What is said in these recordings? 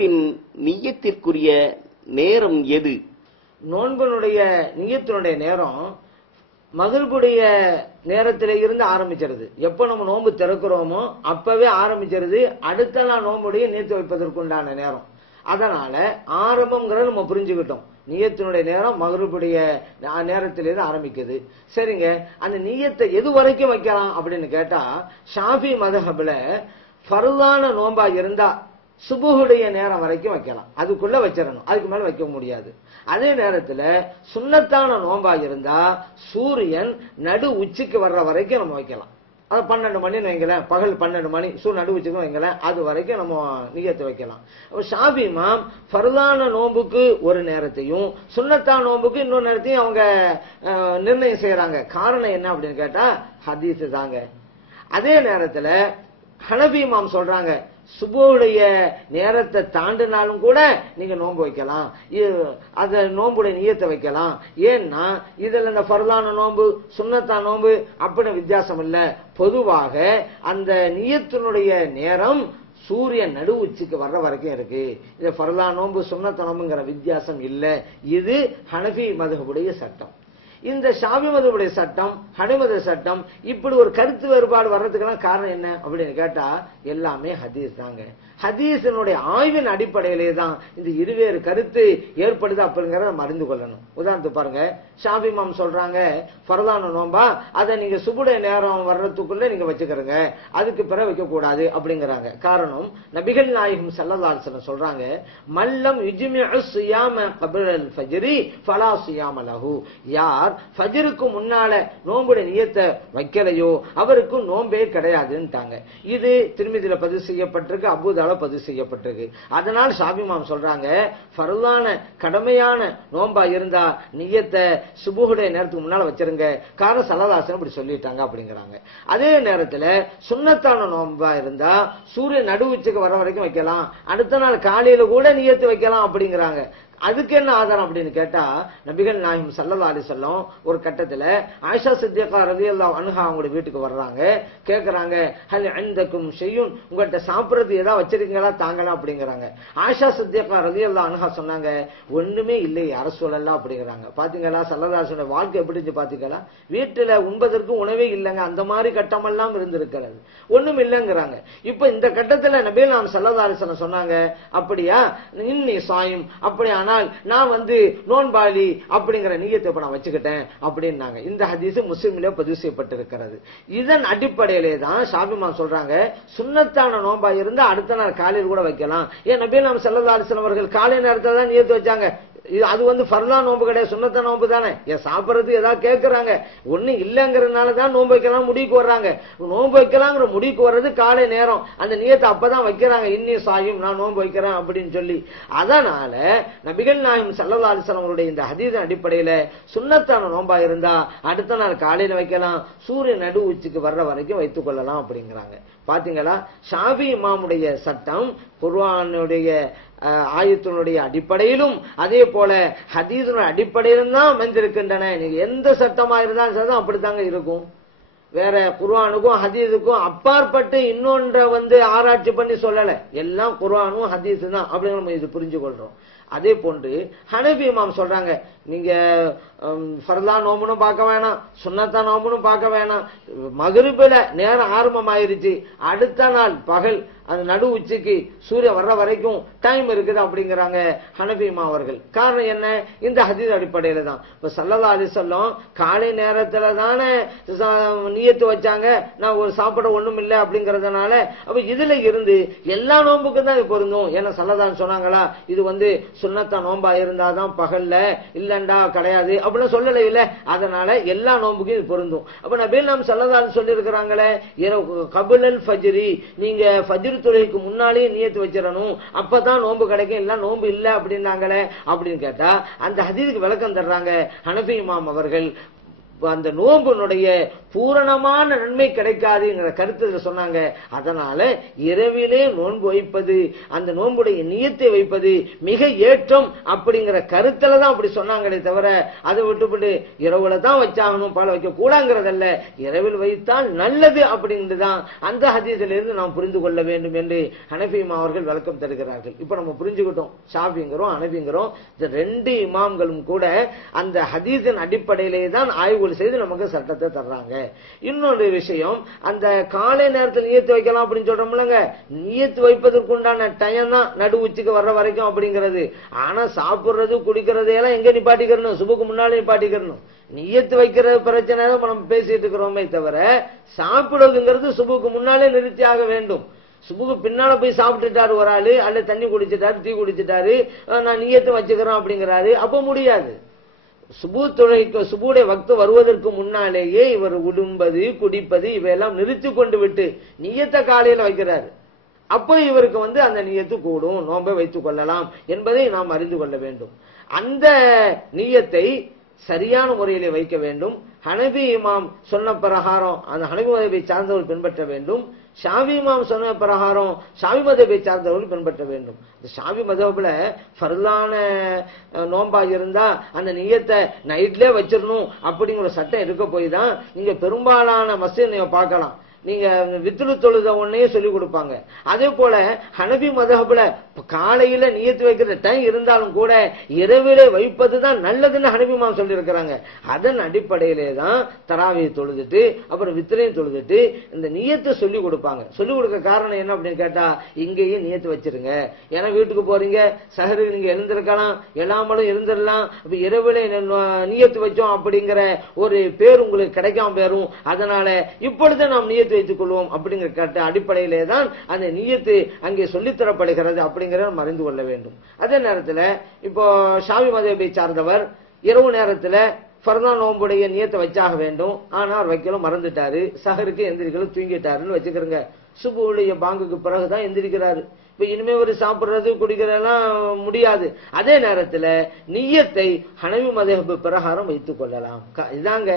நோன்பின் நிய்யத்திற்குரிய நேரம் எது? நோன்பினுடைய நிய்யத்தினுடைய நேரம் மகரிபுடைய நேரத்தில இருந்து ஆரம்பிச்சிருது. எப்ப நம்ம நோன்பு திறக்கிறோமோ அப்பவே ஆரம்பிச்சிருது. அடுத்த நாள் நோன்புடைய நியத்து வைப்பதற்குண்டான நேரம். அதனால ஆரம்பம்ங்கிறத நம்ம புரிஞ்சுக்கிட்டோம். நியத்தினுடைய நேரம் மகரிபுடைய நேரத்திலிருந்து ஆரம்பிக்குது. சரிங்க, அந்த நியத்தை எது வரைக்கும் வைக்கலாம் அப்படின்னு கேட்டா, ஷாஃபி மதஹப்ல ஃபர்லான நோன்பா இருந்தா சுபுஹுடைய நேரம் வரைக்கும் வைக்கலாம், அதுக்குள்ள வச்சிடணும், அதுக்கு மேல வைக்க முடியாது. அதே நேரத்துல சுன்னத்தான நோன்பா இருந்தா சூரியன் நடு உச்சிக்கு வர்ற வரைக்கும் நம்ம வைக்கலாம். அது 12 மணின்னு வைங்களேன், பகல் 12 மணி நடு உச்சிக்கு வைங்களேன், அது வரைக்கும் நம்ம நியத்து வைக்கலாம். ஷாஃபி இமாம் ஃபர்லான நோன்புக்கு ஒரு நேரத்தையும் சுன்னத்தான நோன்புக்கு இன்னொரு நேரத்தையும் அவங்க நிர்ணயம் செய்யறாங்க. காரணம் என்ன அப்படின்னு கேட்டா ஹதீஸ் தாங்க. அதே நேரத்துல ஹனபி இமாம் சொல்றாங்க, சுபுடைய நேரத்தை தாண்டினாலும் கூட நீங்க நோன்பு வைக்கலாம், அத நோன்புடைய நியத்தை வைக்கலாம். ஏன்னா இதுல இந்த ஃபர்லான நோன்பு சுன்னத்தான நோன்பு அப்படின்னு வித்தியாசம் இல்ல. பொதுவாக அந்த நியத்தினுடைய நேரம் சூரியன் நடு உச்சிக்கு வர்ற வரைக்கும் இருக்கு. இது ஃபர்லான நோன்பு சுன்னத்தான நோன்புங்கிற வித்தியாசம் இல்ல. இது ஹனஃபி மதுஹபுடைய சட்டம். இந்த ஷாஃபி மதுஹபுடைய சட்டம், ஹனஃபி மதுஹப் சட்டம், இப்படி ஒரு கருத்து வேறுபாடு வர்றதுக்கெல்லாம் காரணம் என்ன அப்படின்னு கேட்டா எல்லாமே ஹதீஸ் தாங்க. ஹதீஸினுடைய ஆய்வின் அடிப்படையிலே தான் இந்த இருவேறு கருத்து ஏற்படுது அப்படிங்கறத நம்ம அறிந்து கொள்ளணும். உதாரணத்துக்கு பாருங்க, ஷாஃபி இமாம் சொல்றாங்க ஃபர்லான நோன்பா அதை நீங்க சுபுடைய நேரம் வர்றதுக்குள்ள நீங்க வச்சுக்கிறங்க, அதுக்கு பிறகு வைக்க கூடாது அப்படிங்கிறாங்க. காரணம், நபிகள் நாயகம் ஸல்லல்லாஹு அலைஹி வஸல்லம் சொல்றாங்க, மல்லம் யுஜ்மிஉ ஸியாம கப்லல் ஃபஜ்ரி ஃபலா ஸியாம லஹு. யார் ஃபஜ்ருக்கு முன்னால நோன்புடைய நியத்தை வைக்கலையோ அவருக்கு நோன்பே கிடையாதுன்னுட்டாங்க. இது திர்மிதில பதிவு செய்யப்பட்டிருக்கு, அபூதாவுல பதிவு செய்யப்பட்டிருக்கு. அதனால் ஷாஃபி இமாம் சொல்றாங்க ஃபர்லான கடமையான நோன்பா இருந்தா நியத்தை சுபுஹுடைய நேரத்துக்கு முன்னால வச்சிருங்க, காரணம் ஸல்லல்லாஹு அலைஹி வஸல்லம் இப்படி சொல்லிட்டாங்க அப்படிங்கிறாங்க. அதே நேரத்துல சுன்னத்தான நோன்பா இருந்தா சூரியன் நடு உச்சிக்கு வர வரைக்கும் வைக்கலாம், அடுத்த நாள் காலையில கூட நியத்து வைக்கலாம் அப்படிங்கிறாங்க. அதுக்கு என்ன ஆதாரம் அப்படின்னு கேட்டா, நபிகள் நாயகம் ஸல்லல்லாஹு அலைஹி வஸல்லம் ஒரு கட்டத்துல ஆயிஷா சித்திகா ரலியல்லாஹு அன்ஹா அவங்களுடைய வீட்டுக்கு வர்றாங்க. கேக்குறாங்க, ஹல் இந்தக்கும் ஷையுன், உங்கள்கிட்ட சாப்பிடுறது ஏதாவது வச்சிருக்கீங்களா தாங்கலாம் அப்படிங்கிறாங்க. ஆயிஷா சித்திகா ரலியல்லாஹு அன்ஹா சொன்னாங்க, ஒண்ணுமே இல்லை யா ரசூலல்லாஹ் அப்படிங்கிறாங்க. பாத்தீங்களா ஸல்லல்லாஹு அலைஹி வஸல்லம் வாழ்க்கை எப்படி இருந்துச்சு பாத்தீங்களா? வீட்டுல உண்பதற்கு உணவே இல்லைங்க, அந்த மாதிரி கட்டமெல்லாம் இருந்திருக்கிறது, ஒண்ணும் இல்லைங்கிறாங்க. இப்ப இந்த கட்டத்துல நபிகள் நாயகம் ஸல்லல்லாஹு அலைஹி வஸல்லம் சொன்னாங்க, அப்படியா இன்னி சாயும், அப்படியா நான் நோன்பாளி அப்படிங்கிற நியத்தை இப்ப நான் வச்சுக்கிட்டேன் அப்படின்னாங்க. இந்த ஹதீஸ் முஸ்லிம்ல பதிவு செய்யப்பட்டிருக்கிறது. இதன் அடிப்படையிலே தான் ஷாஃபி இமாம் சொல்றாங்க சுன்னத்தான நோன்பா இருந்தா அடுத்த நாள் காலையில் கூட வைக்கலாம். ஏன் நபி நாம் ஸல்லல்லாஹு அலைஹி வஸல்லம் அவர்கள் காலை நேரத்துல தான் நியத்து வச்சாங்க. அது ஃபர்லா நோன்பு கிடையாது, சுன்னத்த நோன்பு தானே. சாப்பிடறது ஏதாவது கேட்கறாங்க, ஒண்ணு இல்லங்கிறதுனால தான் நோன்பு வைக்கலாம் முடிவுக்கு வர்றாங்க. நோன்பு வைக்கலாங்கிற முடிவுக்கு வர்றது காலை நேரம், அந்த நியத்தை அப்பதான் வைக்கிறாங்க, இன்னி சாயும் நான் நோன்பு வைக்கிறேன் அப்படின்னு சொல்லி. அதனால நபிகள் நாயகம் ஸல்லல்லாஹு அலைஹி வஸல்லம் அவருடைய இந்த ஹதீஸின் அடிப்படையில சுன்னத்தான நோன்பா இருந்தா அடுத்த நாள் காலையில வைக்கலாம், சூரியன் நடு உச்சிக்கு வர்ற வரைக்கும் வைத்துக் கொள்ளலாம் அப்படிங்கிறாங்க. பாத்தீங்களா, ஷாஃபி இமாமுடைய சட்டம் குர்ஆனுடைய ஆயத்தினுடைய அடிப்படையிலும் அதே போல ஹதீஸினுடைய அடிப்படையிலும் தான் அமைந்திருக்கின்றன. நீங்க எந்த சட்டமா இருந்தாலும் சரிதான் அப்படித்தாங்க இருக்கும். வேற குர்ஆனுக்கும் ஹதீஸுக்கும் அப்பாற்பட்டு இன்னொன்றை ஆராய்ச்சி பண்ணி சொல்லல, எல்லாம் குர்ஆனும் ஹதீஸ் தான் அப்படிங்கிற நம்ம இது புரிஞ்சு கொள்றோம். அதே போன்று ஹனஃபி இமாம் சொல்றாங்க, நீங்க ஃபர்லா நோம்புனும் பார்க்க வேணாம், சுன்னத்தா நோம்புனும் பார்க்க வேணாம், மகரிபில நேரம் ஆரம்பமாயிருச்சு, அடுத்த நாள் பகல் அந்த நடு உச்சிக்கு சூரியன் வர்ற வரைக்கும் டைம் இருக்குது அப்படிங்கிறாங்க ஹனஃபி இமாம் அவர்கள். காரணம் என்ன? இந்த ஹதீஸ் அடிப்படையில தான். இப்ப ஸல்லல்லாஹு அலைஹி வஸல்லம் காலை நேரத்துல தானே நியத்து வச்சாங்க, நான் ஒரு சாப்பிட ஒண்ணும் இல்லை அப்படிங்கறதுனால அப்ப இதுல இருந்து எல்லா நோம்புக்கும் தான் இது பொருந்தும். ஏன்னா ஸல்லல்லாஹு சொன்னாங்களா, இது சுன்னத்தா நோம்பா இருந்தாதான் பகல்ல, இல்லண்டா கிடையாது அப்படின்னு சொல்லல இல்ல. அதனால எல்லா நோம்புக்கும் இது பொருந்தும். அப்ப நபிகள் நாயகம் ஸல்லல்லாஹு அலைஹி சொல்லி இருக்கிறாங்களே, கபுலல் ஃபஜ்ரி, நீங்க ஃபஜ்ர் தொழுகைக்கு முன்னாலே நியத்து வச்சிடணும், அப்பதான் நோன்பு கிடைக்கும், இல்ல நோன்பு இல்ல அப்படின்னாங்களே அப்படின்னு கேட்டா அந்த ஹதீஸுக்கு விளக்கம் தர்றாங்க ஹனஃபி இமாம் அவர்கள். அந்த நோம்பினுடைய பூரணமான நன்மை கிடைக்காதுங்கிற கருத்து சொன்னாங்க. அதனால இரவிலே நோன்பு வைப்பது, அந்த நோன்புடைய நியத்தை வைப்பது மிக ஏற்றம் அப்படிங்கிற கருத்துல தான் அப்படி சொன்னாங்களே தவிர அதை விட்டுவிட்டு இரவுல தான் வச்சாகணும் பல வைக்க கூடாங்கிறதல்ல. இரவில் வைத்தால் நல்லது அப்படின்றதுதான் அந்த ஹதீஸில் இருந்து நாம் புரிந்து கொள்ள வேண்டும் என்று ஹனஃபி அவர்கள் விளக்கம் தருகிறார்கள். இப்ப நம்ம புரிஞ்சுக்கிட்டோம், ஷாஃபிங்கிறோம் ஹனஃபிங்கிறோம், இந்த ரெண்டு இமாம்களும் கூட அந்த ஹதீஸின் அடிப்படையிலே தான் ஆய்வுகள் செய்து நமக்கு சட்டத்தை தர்றாங்க. இன்னொரு விஷயம், அந்த காலை நேரத்தில் நியத்து வைக்கலாம் அப்படின்னு சொல்றோம்லங்க, நியத்து வைப்பதற்கு உண்டான டைம் தான் நடு உச்சிக்கு வர்ற வரைக்கும் அப்படிங்கிறது. ஆனா சாப்பிடுறது குடிக்கிறது எல்லாம் எங்க நிப்பாட்டிக்கிறணும்? சுபுக்கு முன்னாலே நிப்பாட்டிக்கிறணும். நியத்து வைக்கிற பிரச்சனை தான் நம்ம பேசிட்டு இருக்கிறோமே தவிர சாப்பிடுறதுங்கிறது சுபுக்கு முன்னாலே நிறுத்தியாக வேண்டும். சுபுக்கு பின்னால போய் சாப்பிட்டுட்டாரு ஒரு ஆளு, அல்ல தண்ணி குடிச்சிட்டாரு, டீ குடிச்சிட்டாரு, நான் நியத்து வச்சுக்கிறேன் அப்படிங்கிறாரு, அப்ப முடியாது. சுபு தொழுகைக்கு சுபுடைய வக்து வருவதற்கு முன்னாலேயே இவர் உடும்பது குடிப்பது இவையெல்லாம் நிறுத்தி கொண்டு விட்டு நியத்தை காலையில வைக்கிறாரு. அப்போ இவருக்கு அந்த நியத்து கூடும், நோன்பை வைத்துக் கொள்ளலாம் என்பதை நாம் அறிந்து கொள்ள வேண்டும். அந்த நியத்தை சரியான முறையிலே வைக்க வேண்டும். ஹனபி இமாம் சொன்ன பிரகாரம் அந்த ஹனபி மதபை சார்ந்தவர்கள் பின்பற்ற வேண்டும். ஷாஃபி இமாம் சொன்ன பிரகாரம் ஷாஃபி மதபை சார்ந்தவர்கள் பின்பற்ற வேண்டும். ஷாஃபி மதபுல ஃபர்லான நோம்பா இருந்தா அந்த நியத்தை நைட்லயே வச்சிடணும் அப்படிங்கிற சட்டம் இருக்க போய் தான் இங்க பெரும்பாலான மஸ்ஜித் நீங்க பார்க்கலாம், நீங்க வித்ரு தொழுத ஒன்னே சொல்லி கொடுப்பாங்க. அதே போல ஹனபி மதஹப்ல காலையில நியத்து வைக்கிற டைம் இருந்தாலும் கூட இரவிலே வைப்பதுதான் நல்லதுன்னு ஹனபி இமாம் சொல்லி இருக்கிறாங்க. அதன் அடிப்படையிலே தான் தராவி தொழுதுட்டு அப்புறம் வித்ரையும் தொழுதுட்டு இந்த நியத்தை சொல்லி கொடுப்பாங்க. சொல்லி கொடுக்க காரணம் என்ன அப்படின்னு கேட்டா, இங்கேயே நியத்து வச்சிருங்க, ஏன்னா வீட்டுக்கு போறீங்க, சஹருக்கு நீங்க எழுந்திருக்கலாம், எல்லாமலும் இருந்துடலாம், அப்ப இரவிலே நியத்து வச்சோம் அப்படிங்கிற ஒரு பேர் உங்களுக்கு கிடைக்காம போயிரும். அதனால இப்பொழுது நாம் நியத்து வைத்துக் கொள்வோம் அப்படிங்கிற அடிப்படையிலே தான் அந்த நியத்து அங்கே சொல்லித்தரப்படுகிறது அப்படிங்கிறத நம்ம அறிந்து கொள்ள வேண்டும். அதே நேரத்தில் இப்போ ஷாஃபி மதபை சார்ந்தவர் இரவு நேரத்தில் ஃபர்தா நோம்புடைய நியத்தை வச்சாக வேண்டும், ஆனால் வைக்கல மறந்துட்டாரு, சஹருக்கு எந்திரிக்கல தூங்கிட்டாருன்னு வச்சுக்கிறங்க. சுபுடைய பாங்குக்கு பிறகுதான் எந்திரிக்கிறாரு. இப்ப இனிமே ஒரு சாப்பிடுறது குடிக்கிறதெல்லாம் முடியாது. அதே நேரத்தில் நியத்தை ஹனவி மதஹப் பிரகாரம் வைத்துக் கொள்ளலாம். இதாங்க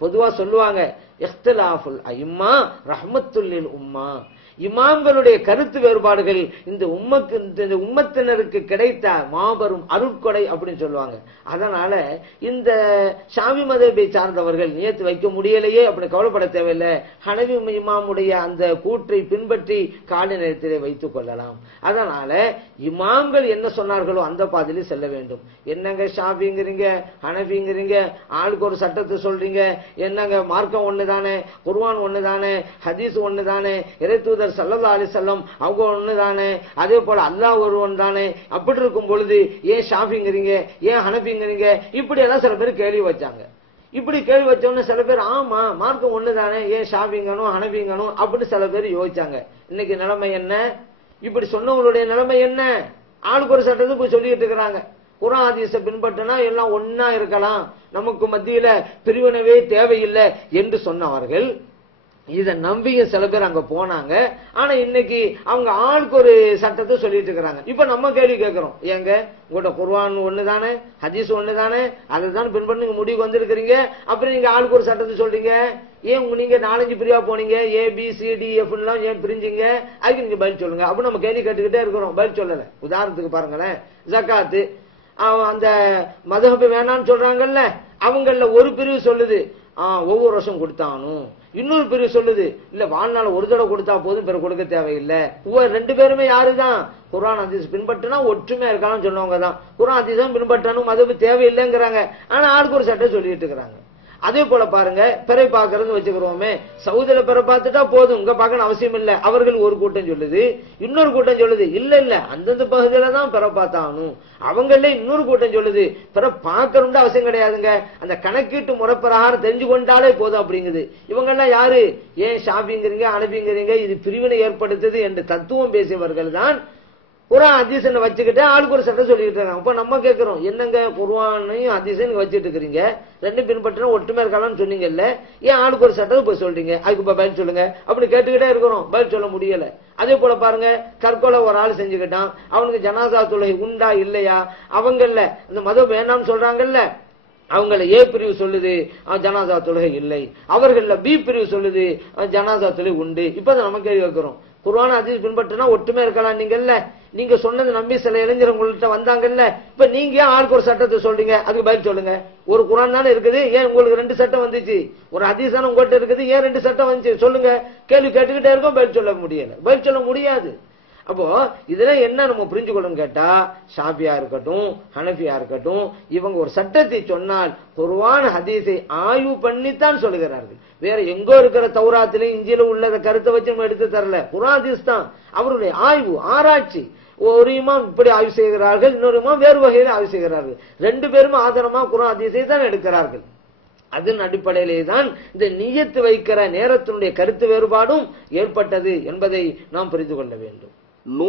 பொதுவா சொல்லுவாங்க, இஹ்திலாஃபுல் அய்மா ரஹ்மத்துல் லில் உம்மா. இமாம்களுடைய கருத்து வேறுபாடுகள் இந்த உம்மத்தினருக்கு கிடைத்த மாபெரும் அருட்கொடை அப்படின்னு சொல்லுவாங்க. அதனால இந்த ஷாஃபி மதபை சார்ந்தவர்கள் நியத்து வைக்க முடியலையே அப்படி கவலைப்பட தேவையில்லை. ஹனவி இமாமுடைய அந்த கூற்றை பின்பற்றி காலை நேரத்திலே வைத்துக் கொள்ளலாம். அதனால இமாம்கள் என்ன சொன்னார்களோ அந்த பாதையிலே செல்ல வேண்டும். என்னங்க ஷாஃபிங்கிறீங்க ஹனஃபிங்கிறீங்க, ஆளுக்கு ஒரு சட்டத்தை சொல்றீங்க, என்னங்க மார்க்கம் ஒண்ணுதானே, குர்ஆன் ஒண்ணுதானே, ஹதீஸ் ஒண்ணுதானே, இறைத்தூதர் ஸல்லல்லாஹு அலைஹி வஸல்லம் அவங்க ஒண்ணுதானே, அதே போல அல்லாஹ் ஒருவன் தானே, அப்படி இருக்கும் பொழுது ஏன் ஷாஃபிங்கிறீங்க ஏன் ஹனஃபிங்கிறீங்க இப்படி எல்லாம் சில பேர் கேள்வி வச்சாங்க. இப்படி கேள்வி வச்சோன்னு சில பேர் ஆமா மார்க்கம் ஒண்ணுதானே ஏன் ஷாஃபிங்கணும் ஹனஃபிங்கணும் அப்படின்னு சில பேர் யோசிச்சாங்க. இன்னைக்கு நிலைமை என்ன? இப்படி சொன்னவங்களுடைய நிலைமை என்ன? ஆளுக்கு ஒரு சட்டத்தை போய் சொல்லிட்டு இருக்கிறாங்க. குர்ஆன் ஹதீஸை பின்பற்றினா எல்லாம் ஒன்னா இருக்கலாம், நமக்கு மத்தியில பிரிவினவே தேவையில்லை என்று சொன்னவர்கள் இதை நம்பிங்க சில பேர் அங்க போனாங்க. ஆனா இன்னைக்கு அவங்க ஆளுக்கு ஒரு சட்டத்தை சொல்லிட்டு இருக்கிறாங்க. இப்ப நம்ம கேள்வி கேட்கிறோம், ஏங்க உங்களோட குர்ஆன் ஒண்ணுதானே ஹதீஸ் ஒண்ணுதானே, அதை தான் பின்பற்றி முடிவுக்கு வந்திருக்கிறீங்க, அப்புறம் நீங்க ஆளுக்கு ஒரு சட்டத்தை சொல்றீங்க, ஏன் நீங்க 4-5 பிரிவா போனீங்க, ABCDF எல்லாம் ஏன் பிரிஞ்சீங்க, அதுக்கு நீங்க பதில் சொல்லுங்க. அப்ப நம்ம கேள்வி கேட்டுக்கிட்டே இருக்கிறோம், பதில் சொல்லல. உதாரணத்துக்கு பாருங்களேன், ஜகாத்து அந்த மதுஹப் வேணான்னு சொல்றாங்கல்ல, அவங்கள ஒரு பிரிவு சொல்லுது ஒவ்வொரு வருஷம் கொடுத்தானும், இன்னொரு பிரிவு சொல்லுது இல்ல வாழ்நாள் ஒரு தடவை கொடுத்தா போதும் பிறகு கொடுக்க தேவையில்லை. ரெண்டு பேருமே யாருதான் குர்ஆன் ஹதீஸ் பின்பற்றினா ஒற்றுமையா இருக்கான்னு சொன்னவங்க தான். குர்ஆன் ஹதீஸ் பின்பற்றணும் மதுஹப் தேவையில்லைங்கிறாங்க, ஆனா ஆளுக்கு ஒரு சட்டம் சொல்லிட்டு இருக்கிறாங்க. அதே போல பாருங்க, பிறை பார்க்கறது வச்சுக்கிறோமே, சவுதியில பிறை பார்த்துட்டா போதும் இங்க பார்க்கணும் அவசியம் இல்லை, அவர்கள் ஒரு கூட்டம் சொல்லுது, இன்னொரு கூட்டம் சொல்லுது இல்ல இல்ல அந்தந்த பகுதியில தான் பிறை பார்த்தாகணும், அவங்களே இன்னொரு கூட்டம் சொல்லுது பிறை பார்க்கணும்னு அவசியம் கிடையாதுங்க, அந்த கணக்கீட்டு முறைப்பிரகாரம் தெரிஞ்சு கொண்டாலே போதும் அப்படிங்குது. இவங்க எல்லாம் யாரு? ஏன் ஷாஃபிங்கிறீங்க ஹனஃபிங்கிறீங்க, இது பிரிவினை ஏற்படுத்துது என்று தத்துவம் பேசியவர்கள் தான் குர்ஆன் ஹதீஸை வச்சுக்கிட்டு ஆளுக்கு ஒரு சட்டம் சொல்லிட்டு இருக்காங்க. அப்ப நம்ம கேட்கிறோம், என்னங்க குர்ஆனையும் ஹதீஸையும் வச்சுட்டு இருக்கிறீங்க, ரெண்டு பின்பற்றினா ஒற்றுமை இருக்கலாம்னு சொன்னீங்கல்ல, ஏன் ஆளுக்கு ஒரு சட்டத்தை போய் சொல்றீங்க, அதுக்கு பதில் சொல்லுங்க அப்படி கேட்டுக்கிட்டே இருக்கிறோம், பதில் சொல்ல முடியல. அதே போல பாருங்க, தற்கொலை ஒரு ஆள் செஞ்சுக்கிட்டான், அவனுக்கு ஜனாசா தொழுகை உண்டா இல்லையா, அவங்கல்ல இந்த மதம் வேண்டாம்னு சொல்றாங்கல்ல, அவங்கள ஏ பிரிவு சொல்லுது ஜனாசா தொழுகை இல்லை, அவர்கள பி பிரிவு சொல்லுது ஜனாசா தொழுகை உண்டு. இப்ப நம்ம கேள்வி வைக்கிறோம், குர்ஆன் ஹதீஸ் பின்பற்றினா ஒற்றுமை இருக்கலாம். நீங்க சொன்னது நம்பி சில இளைஞர் உங்கள்கிட்ட வந்தாங்கல்ல, இப்ப நீங்க ஏன் ஆளுக்கு ஒரு சட்டத்தை சொல்றீங்க? அதுக்கு பதில் சொல்லுங்க. ஒரு குர்ஆன் தானே இருக்குது, ஏன் உங்களுக்கு 2 சட்டம் வந்துச்சு? ஒரு ஹதீஸ் தானே உங்கள்கிட்ட இருக்குது, ஏன் 2 சட்டம் வந்துச்சு? சொல்லுங்க. கேள்வி கேட்டுக்கிட்டே இருக்கோம், பதில் சொல்ல முடியல. பதில் சொல்ல முடியாது. அப்போ இதுல என்ன நம்ம புரிஞ்சுக்கணும் கேட்டா, ஷாஃபியா இருக்கட்டும், ஹனஃபியா இருக்கட்டும், இவங்க ஒரு சட்டத்தை சொன்னால் குர்ஆன் ஹதீஸை ஆய்வு பண்ணித்தான் சொல்லுகிறார்கள். வேற எங்கோ இருக்கிற தௌராத்திலும் இஞ்சிலும் உள்ள கருத்தை வச்சு நம்ம எடுத்து தரல. குர்ஆன் ஹதீஸ் தான் அவருடைய ஆய்வு, ஆராய்ச்சி. ஒரு இமாம் இப்படி ஆய்வு செய்கிறார்கள், இன்னொரு இமாம் வேறு வகையில் ஆய்வு செய்கிறார்கள். 2 பேரும் ஆதாரமா குர்ஆன் ஹதீஸை தான் எடுக்கிறார்கள். அதன் அடிப்படையிலே தான் இந்த நியத்து வைக்கிற நேரத்தினுடைய கருத்து வேறுபாடும் ஏற்பட்டது என்பதை நாம் புரிந்து கொள்ள வேண்டும்.